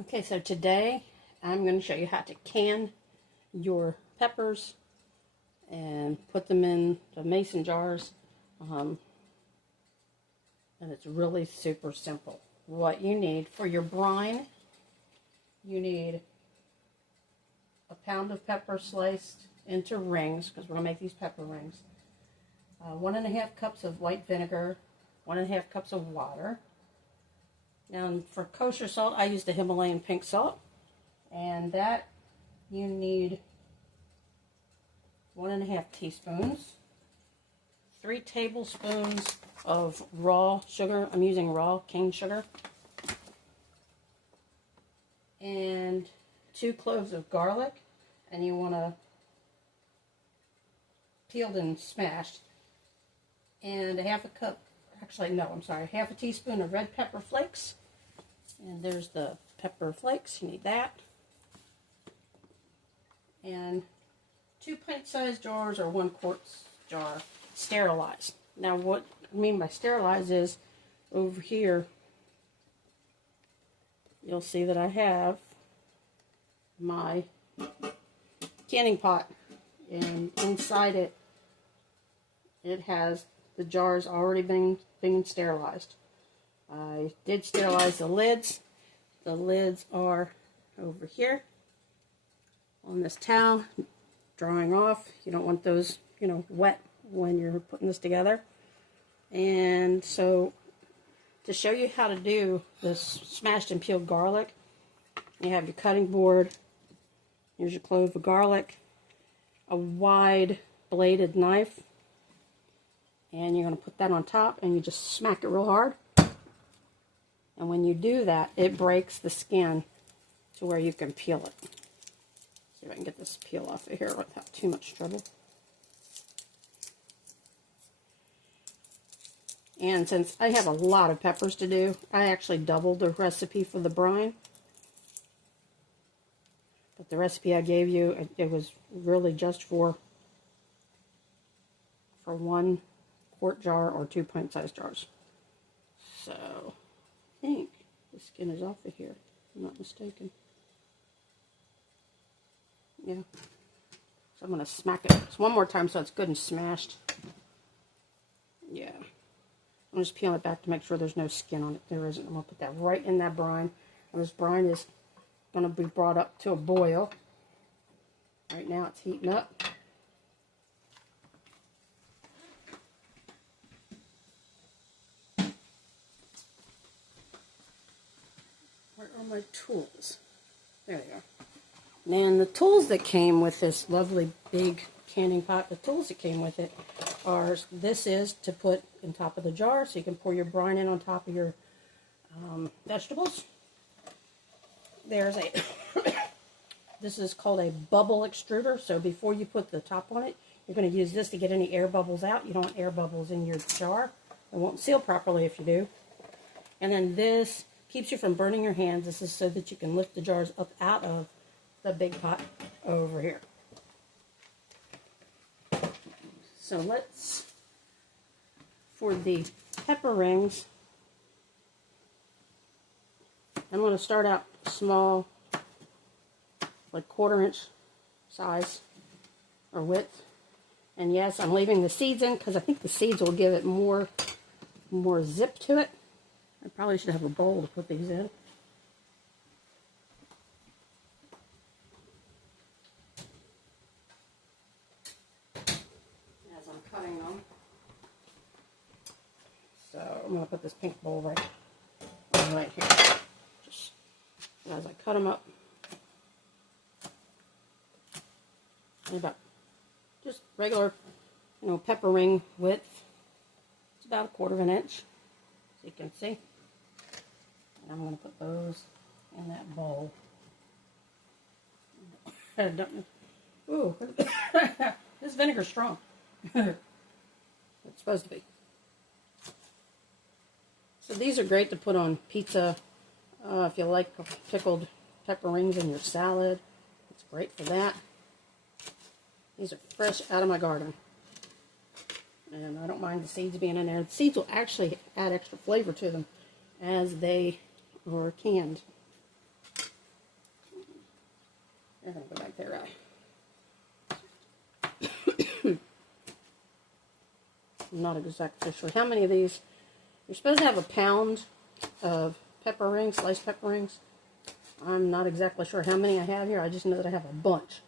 Okay, so today I'm going to show you how to can your peppers and put them in the mason jars. And it's really super simple. What you need for your brine, you need a pound of pepper sliced into rings, because we're going to make these pepper rings. 1.5 cups of white vinegar, 1.5 cups of water. Now for kosher salt, I use the Himalayan pink salt, and that you need 1.5 teaspoons, 3 tablespoons of raw sugar. I'm using raw cane sugar, and 2 cloves of garlic, and you want to peeled and smashed, and half a teaspoon of red pepper flakes. And there's the pepper flakes, you need that. And 2 pint-sized jars or 1 quart jar sterilized. Now what I mean by sterilized is, over here you'll see that I have my canning pot, and inside it has the jars already being sterilized. I did sterilize the lids. The lids are over here on this towel, drying off. You don't want those, wet when you're putting this together. And so, to show you how to do this smashed and peeled garlic, you have your cutting board. Here's your clove of garlic, a wide bladed knife, and you're going to put that on top, and you just smack it real hard. And when you do that, it breaks the skin to where you can peel it. See if I can get this peel off of here without too much trouble. And since I have a lot of peppers to do, I actually doubled the recipe for the brine. But the recipe I gave you, it was really just for 1 quart jar or 2 pint-sized jars. So I think the skin is off of here, if I'm not mistaken. Yeah. So I'm going to smack it just one more time so it's good and smashed. Yeah. I'm just peeling it back to make sure there's no skin on it. There isn't. I'm going to put that right in that brine. And this brine is going to be brought up to a boil. Right now it's heating up. Where are my tools? There they are. And the tools that came with this lovely big canning pot, the tools that came with it are, this is to put in top of the jar so you can pour your brine in on top of your vegetables. There's a, this is called a bubble extruder, so before you put the top on it, you're going to use this to get any air bubbles out. You don't want air bubbles in your jar. It won't seal properly if you do. And then this keeps you from burning your hands. This is so that you can lift the jars up out of the big pot over here. So let's, for the pepper rings, I'm going to start out small, like 1/4 inch size or width. And yes, I'm leaving the seeds in because I think the seeds will give it more zip to it. I probably should have a bowl to put these in. As I'm cutting them. So I'm going to put this pink bowl right here. Just as I cut them up. About just regular, pepper ring width. It's about 1/4 inch, so you can see. And I'm going to put those in that bowl. Ooh, this vinegar's strong. It's supposed to be. So these are great to put on pizza. If you like pickled pepper rings in your salad, it's great for that. These are fresh out of my garden. And I don't mind the seeds being in there. The seeds will actually add extra flavor to them as they are canned. They're going to go back there, right? I'm not exactly sure. How many of these? You're supposed to have a pound of pepper rings, sliced pepper rings. I'm not exactly sure how many I have here. I just know that I have a bunch.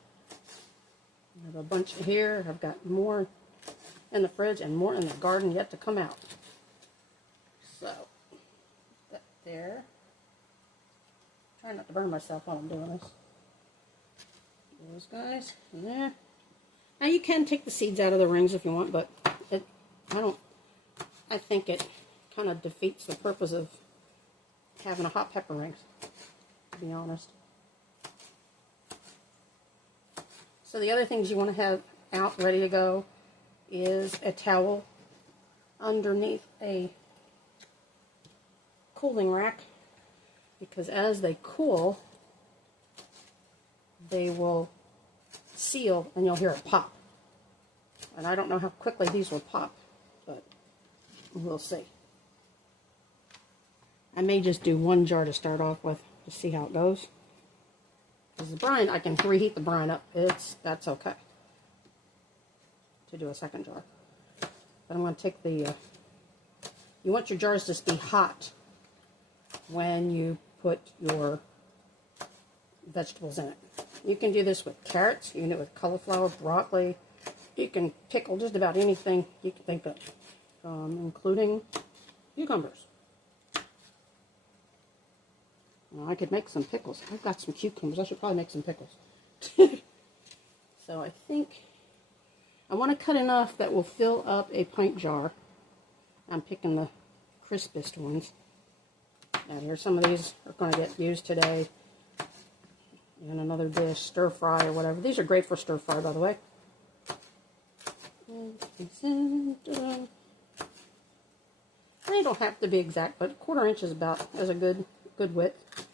I have a bunch here. I've got more in the fridge and more in the garden yet to come out. So, that there. Try not to burn myself while I'm doing this. Those guys in there. Now you can take the seeds out of the rings if you want, but I think it kind of defeats the purpose of having a hot pepper rings, to be honest. So the other things you want to have out ready to go is a towel underneath a cooling rack, because as they cool, they will seal and you'll hear it pop. And I don't know how quickly these will pop, but we'll see. I may just do one jar to start off with to see how it goes. Because the brine, I can reheat the brine up. That's okay to do a second jar. But I'm going to take the, you want your jars to be hot when you put your vegetables in it. You can do this with carrots, you can do it with cauliflower, broccoli. You can pickle just about anything you can think of, including cucumbers. Well, I could make some pickles. I've got some cucumbers. I should probably make some pickles. So I think I want to cut enough that will fill up a pint jar. I'm picking the crispest ones. And here, some of these are going to get used today in another dish, stir fry or whatever. These are great for stir fry, by the way. They don't have to be exact, but 1/4 inch is about as a good width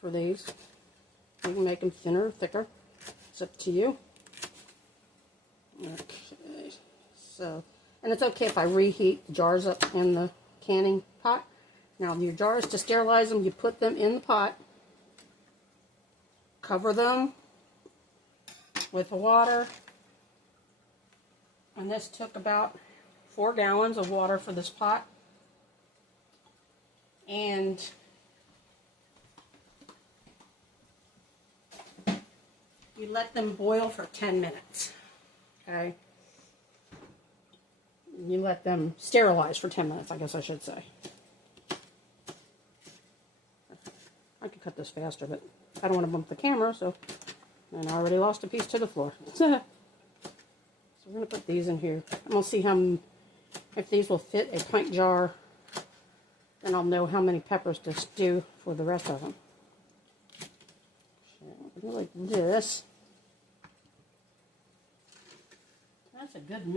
for these. You can make them thinner or thicker. It's up to you. Okay, so, and it's okay if I reheat the jars up in the canning pot. Now, your jars, to sterilize them, you put them in the pot, cover them with the water, and this took about 4 gallons of water for this pot, and you let them boil for 10 minutes, okay? You let them sterilize for 10 minutes, I guess I should say. I could cut this faster, but I don't want to bump the camera, so, and I already lost a piece to the floor. So we're going to put these in here. I'm going to see if these will fit a pint jar, then I'll know how many peppers to do for the rest of them. So I'll do like this. That's a good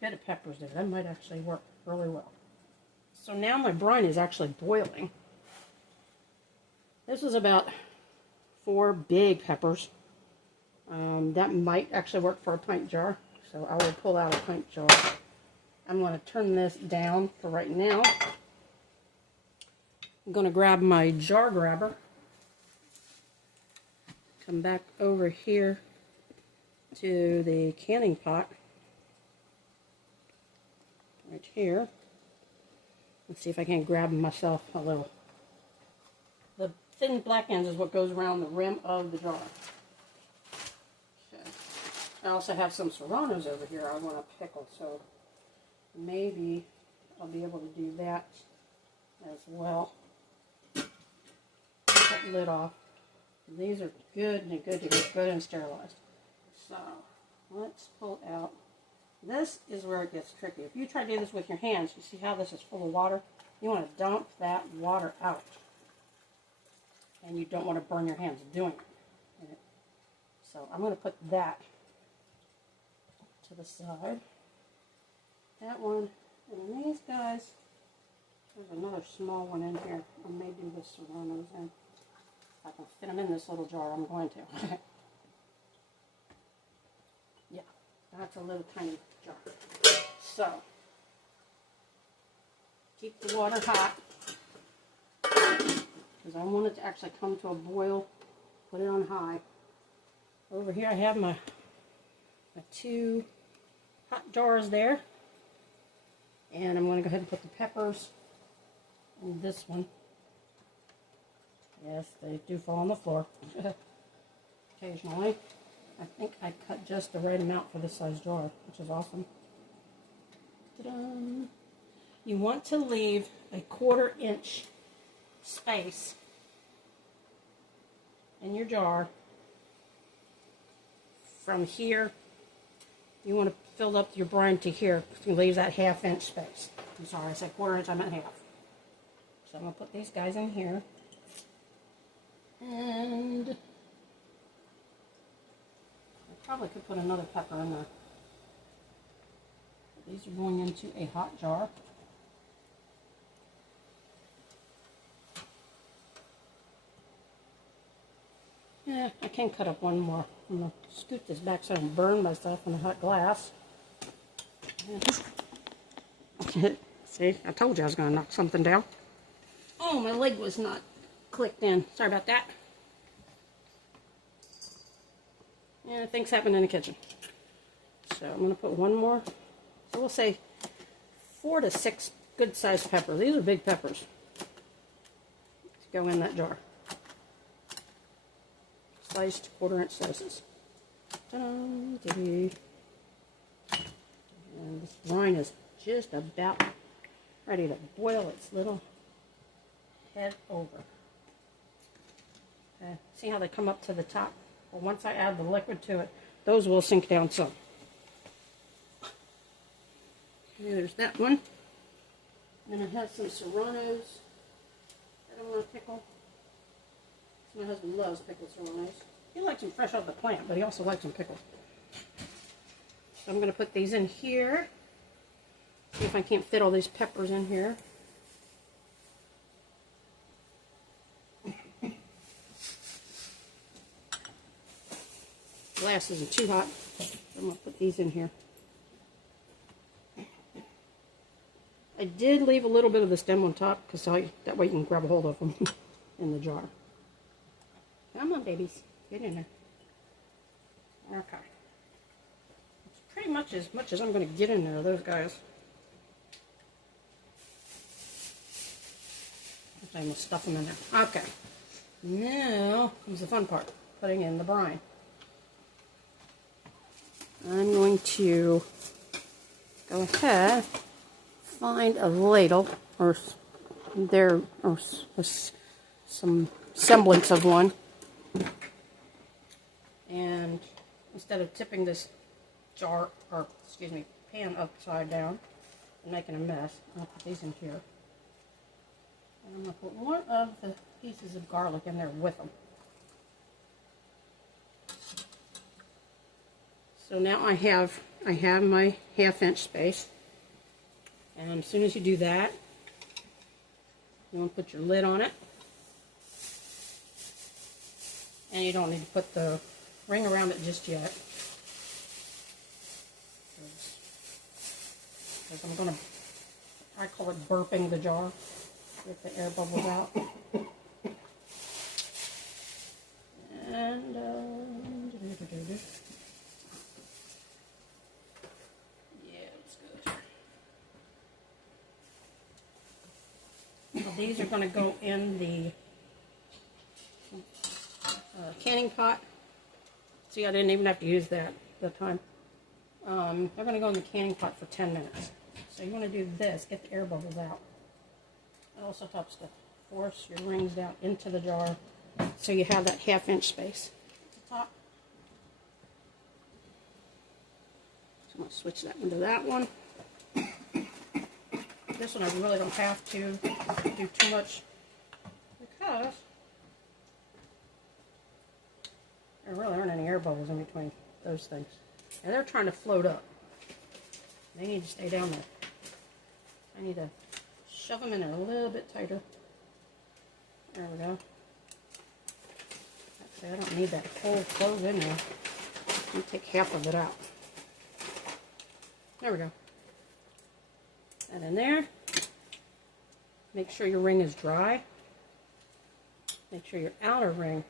bit of peppers there. That might actually work really well. So now my brine is actually boiling. This is about 4 big peppers. That might actually work for a pint jar. So I will pull out a pint jar. I'm going to turn this down for right now. I'm going to grab my jar grabber. Come back over here to the canning pot. Right here. Let's see if I can grab myself a little. The thin black ends is what goes around the rim of the jar. Okay. I also have some serranos over here I want to pickle, so maybe I'll be able to do that as well. Put that lid off. These are good and sterilized. So let's pull out. This is where it gets tricky. If you try to do this with your hands, you see how this is full of water? You want to dump that water out. And you don't want to burn your hands doing it. So I'm going to put that to the side. That one. And then these guys, there's another small one in here. I may do the serranos in. If I can fit them in this little jar, I'm going to. Yeah, that's a little tiny jar. So, keep the water hot. Because I want it to actually come to a boil. Put it on high. Over here I have my two hot jars there. And I'm going to go ahead and put the peppers in this one. Yes, they do fall on the floor occasionally. I think I cut just the right amount for this size jar, which is awesome. Ta-da! You want to leave a 1/4 inch space in your jar from here. You want to fill up your brine to here. You leave that 1/2 inch space. I'm sorry, I said 1/4 inch, I meant 1/2. So I'm going to put these guys in here. And I probably could put another pepper in there. These are going into a hot jar. Yeah, I can cut up one more. I'm going to scoot this back so I don't burn myself in the hot glass. See, I told you I was going to knock something down. Oh, my leg was not clicked in. Sorry about that. Yeah, things happen in the kitchen. So I'm going to put one more. So we'll say 4 to 6 good-sized peppers. These are big peppers to go in that jar. Sliced 1/4 inch slices. And this brine is just about ready to boil its little head over. Okay. See how they come up to the top? Well, once I add the liquid to it, those will sink down some. Okay, there's that one. And then I have some serranos that I'm going to pickle. My husband loves pickled serranos. He likes them fresh off the plant, but he also likes them pickled. So I'm going to put these in here. See if I can't fit all these peppers in here. Glass isn't too hot. I'm going to put these in here. I did leave a little bit of the stem on top because that way you can grab a hold of them in the jar. Come on, babies. Get in there. Okay. It's pretty much as I'm going to get in there, those guys. I'm going to stuff them in there. Okay. Now comes the fun part, putting in the brine. I'm going to go ahead, find a ladle, or some semblance of one. And instead of tipping this jar, or excuse me, pan upside down and making a mess, I'll put these in here. And I'm going to put one of the pieces of garlic in there with them. So now I have my 1/2 inch space. And as soon as you do that, you want to put your lid on it. And you don't need to put the ring around it just yet. Because I'm going to, I call it burping the jar. Get the air bubbles out. And, yeah, it's good. So these are going to go in the canning pot. See, I didn't even have to use that time. They're going to go in the canning pot for 10 minutes. So you want to do this, get the air bubbles out. It also helps to force your rings down into the jar so you have that 1/2 inch space at the top. So I'm going to switch that one to that one. This one I really don't have to do too much because there really aren't any air bubbles in between those things. And they're trying to float up. They need to stay down there. I need to shove them in there a little bit tighter. There we go. Actually, I don't need that whole clove in there. Let me take half of it out. There we go. That in there. Make sure your ring is dry. Make sure your outer ring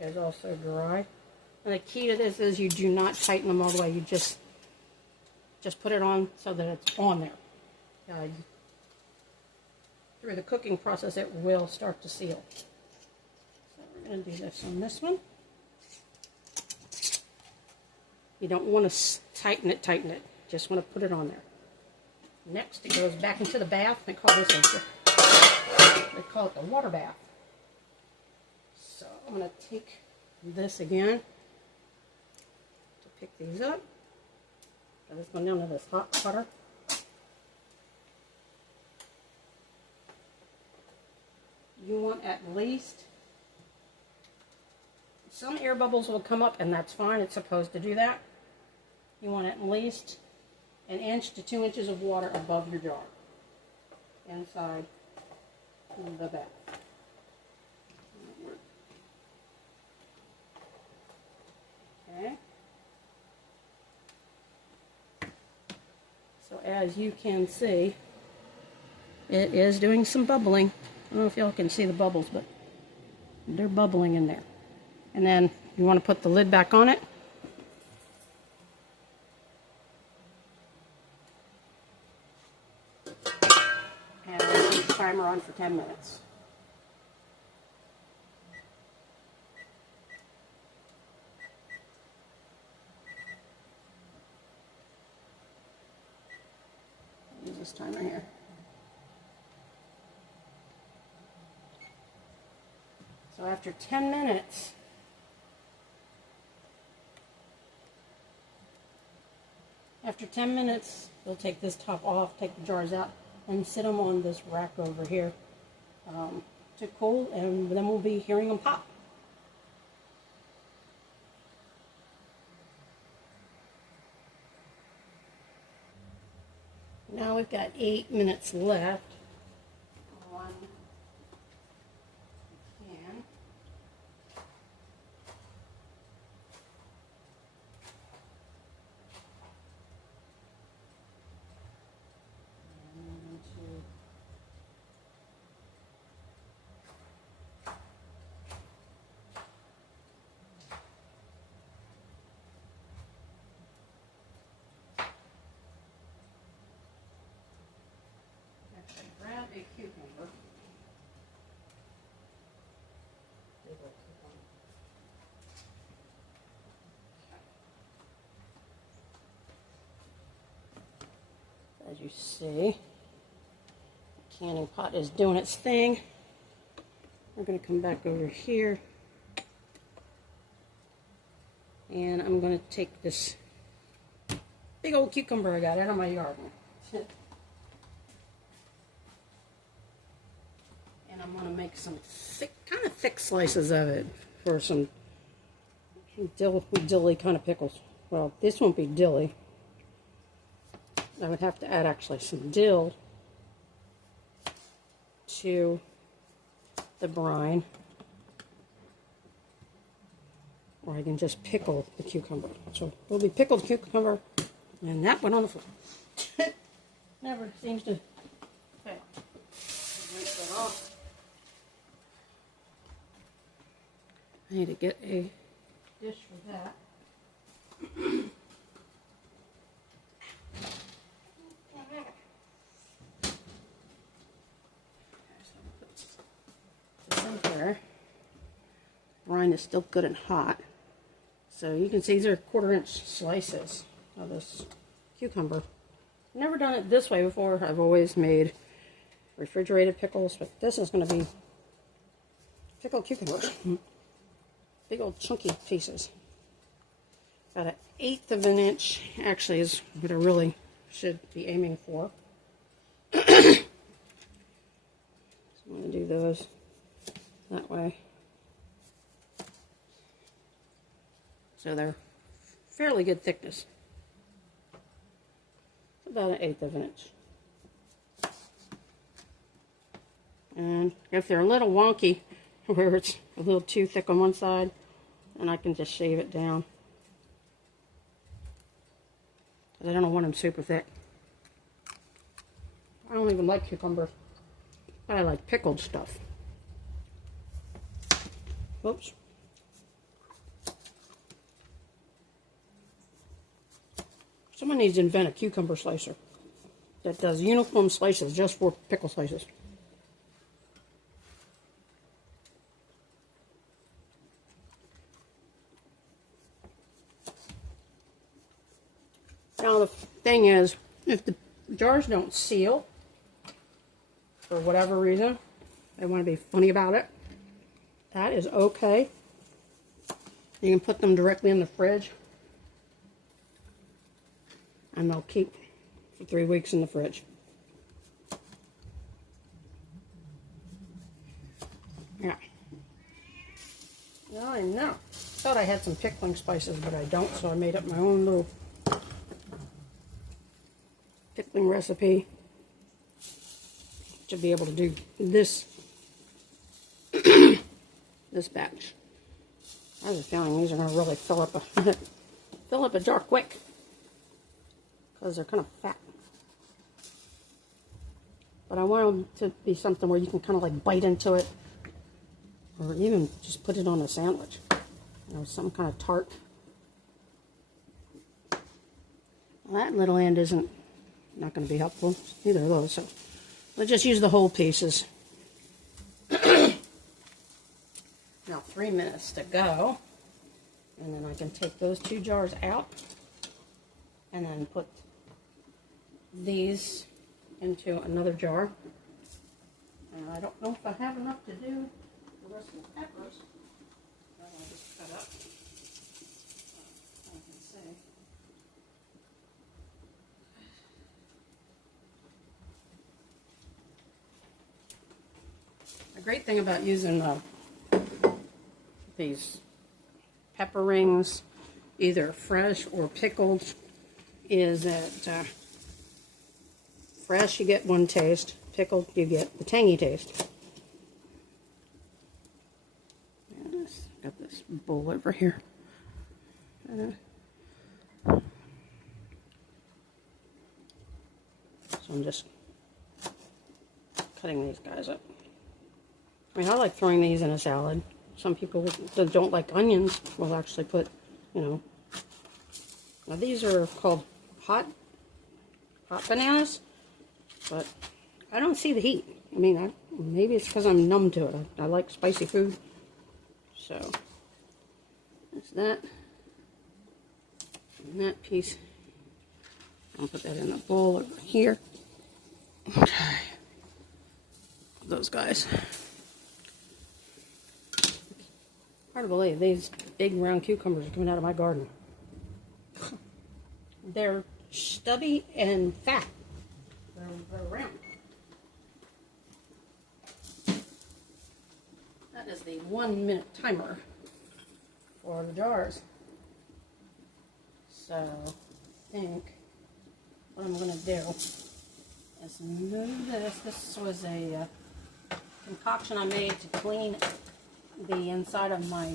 is also dry. And the key to this is you do not tighten them all the way. You just put it on so that it's on there. Through the cooking process, it will start to seal. So we're going to do this on this one. You don't want to tighten it. Just want to put it on there. Next, it goes back into the bath. They call it the water bath. So I'm going to take this again to pick these up. Put this one down to this hot water. You want at least, some air bubbles will come up, and that's fine. It's supposed to do that. You want at least 1 inch to 2 inches of water above your jar inside the bath. Okay. So as you can see, it is doing some bubbling. I don't know if y'all can see the bubbles, but they're bubbling in there. And then you want to put the lid back on it. And keep the timer on for 10 minutes. Use this timer here. So after 10 minutes, we'll take this top off, take the jars out, and sit them on this rack over here to cool, and then we'll be hearing them pop. Now we've got 8 minutes left on the pan. Grab a cucumber. As you see, the canning pot is doing its thing. We're going to come back over here, and I'm going to take this big old cucumber I got out of my yard. I'm going to make some kind of thick slices of it for some dilly kind of pickles. Well, this won't be dilly. I would have to add actually some dill to the brine, or I can just pickle the cucumber. So we'll be pickled cucumber, and that went on the floor. Never seems to fail. Rinse it off. I need to get a dish for that. There. Brine is still good and hot. So you can see these are 1/4 inch slices of this cucumber. I've never done it this way before. I've always made refrigerated pickles, but this is going to be pickled cucumber. Big old chunky pieces. About 1/8 of an inch actually is what I really should be aiming for. So I'm going to do those that way. So they're fairly good thickness. About 1/8 of an inch. And if they're a little wonky, where it's a little too thick on one side, then I can just shave it down. Because I don't want them super thick. I don't even like cucumbers. I like pickled stuff. Oops. Someone needs to invent a cucumber slicer that does uniform slices just for pickle slices. Now the thing is, if the jars don't seal, for whatever reason, they want to be funny about it, that is okay. You can put them directly in the fridge, and they'll keep for 3 weeks in the fridge. Yeah. Well, I know. Thought I had some pickling spices, but I don't, so I made up my own little pickling recipe to be able to do this this batch. I have a feeling these are going to really fill up a jar quick because they're kind of fat. But I want them to be something where you can kind of like bite into it, or even just put it on a sandwich. You know, some kind of tart. Well, that little end isn't not going to be helpful, either of those. So let's just use the whole pieces. Now 3 minutes to go, and then I can take those 2 jars out and then put these into another jar. And I don't know if I have enough to do the rest of the peppers, so I'll just cut up. I can see. The great thing about using these pepper rings, either fresh or pickled, is that fresh you get one taste, pickled you get the tangy taste. And got this bowl over here. So I'm just cutting these guys up. I mean, I like throwing these in a salad. Some people that don't like onions will actually put, you know. Now these are called hot bananas, but I don't see the heat. I mean, maybe it's because I'm numb to it. I like spicy food. So, that's that. And that piece. I'll put that in the bowl over here. Okay. Those guys. Hard to believe these big round cucumbers are coming out of my garden. They're stubby and fat. They're round. That is the 1 minute timer for the jars. So I think what I'm going to do is move this. This was a concoction I made to clean the inside of my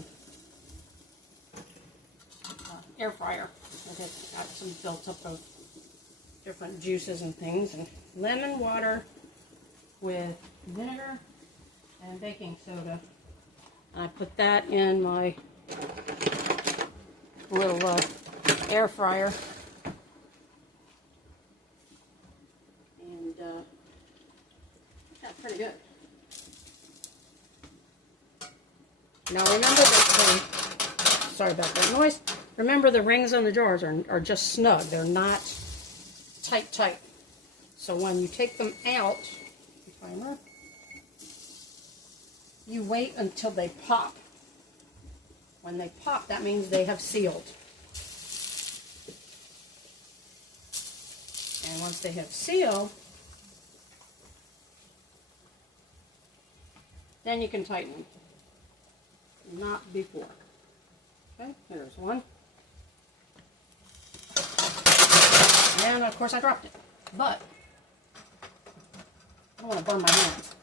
air fryer. It got some built up of different juices and things, and lemon water with vinegar and baking soda. And I put that in my little air fryer, and that's pretty good. Now remember that, sorry about that noise. Remember the rings on the jars are just snug. They're not tight. So when you take them out, timer, you wait until they pop. When they pop, that means they have sealed. And once they have sealed, then you can tighten them. Not before. Okay, here's one. And of course I dropped it. But I don't want to burn my hands.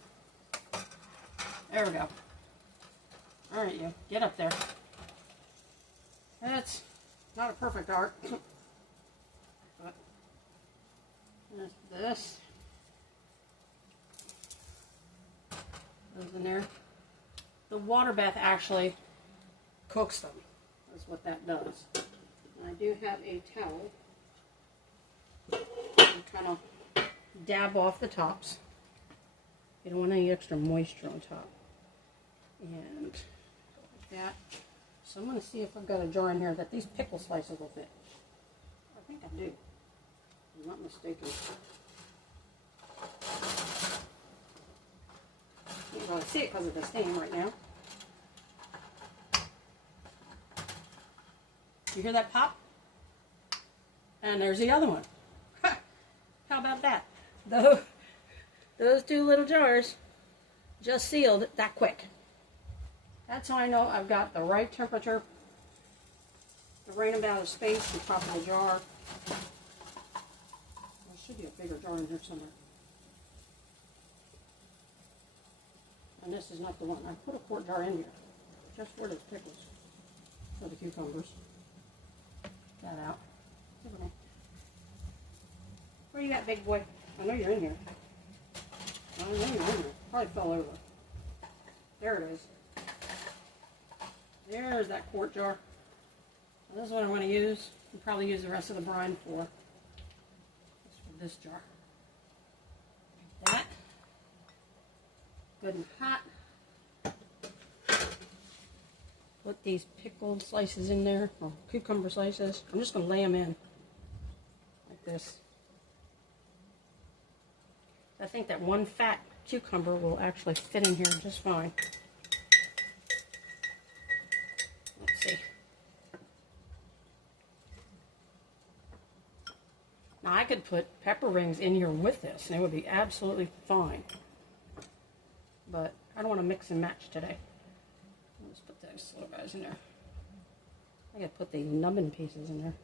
There we go. Alright, you get up there. That's not a perfect art. But there's this. Goes in there. The water bath actually cooks them. That's what that does. And I do have a towel and kind of dab off the tops. You don't want any extra moisture on top. And like that. So I'm going to see if I've got a jar in here that these pickle slices will fit. I think I do. I'm not mistaken. You can't really see it because of the steam right now. You hear that pop? And there's the other one. How about that? Those two little jars just sealed that quick. That's how I know I've got the right temperature, the right amount of space on top of the jar. There should be a bigger jar in here somewhere. And this is not the one. I put a quart jar in here just for those pickles, for the cucumbers. Get that out. Where you at, big boy? I know you're in here. I know you're in here. Probably fell over. There it is. There's that quart jar. Now, this is what I'm going to use. I'll probably use the rest of the brine for. That's for this jar. Like that. Good and hot. Put these pickled slices in there, or cucumber slices. I'm just going to lay them in like this. I think that one fat cucumber will actually fit in here just fine. Let's see. Now I could put pepper rings in here with this and it would be absolutely fine. But I don't want to mix and match today. Let's put those little guys in there. I gotta put the nubbin pieces in there.